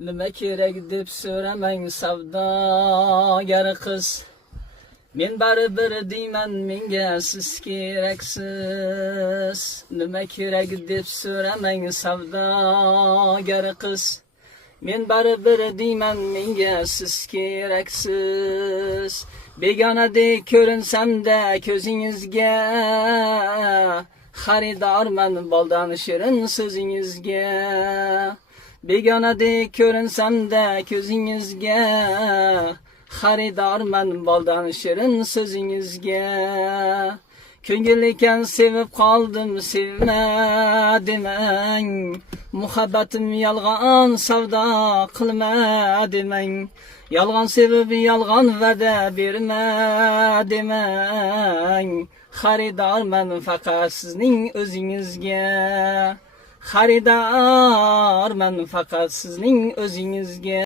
Nima kerak deb so'ramang savdogar qiz. Men baribir deyman, menga siz keraksiz. Nima kerak deb so'ramang savdogar qiz. Men baribir deyman, menga siz keraksiz. Begonadek ko'rinsam-da ko'zingizga, xaridorman boldan shirin so'zingizga. Begonadek ko'rinsam-da ko'zingizga, xaridorman boldan shirin so'zingizga. Ko'ngil ekan sevib qoldim, sevma demang. Muhabbatim yolg'on, savdo qilma demang. Yolg'on sevib yolg'on va'da berma demang. Xaridorman faqat sizning o'zingizga. Xaridorman faqat sizning o'zingizga.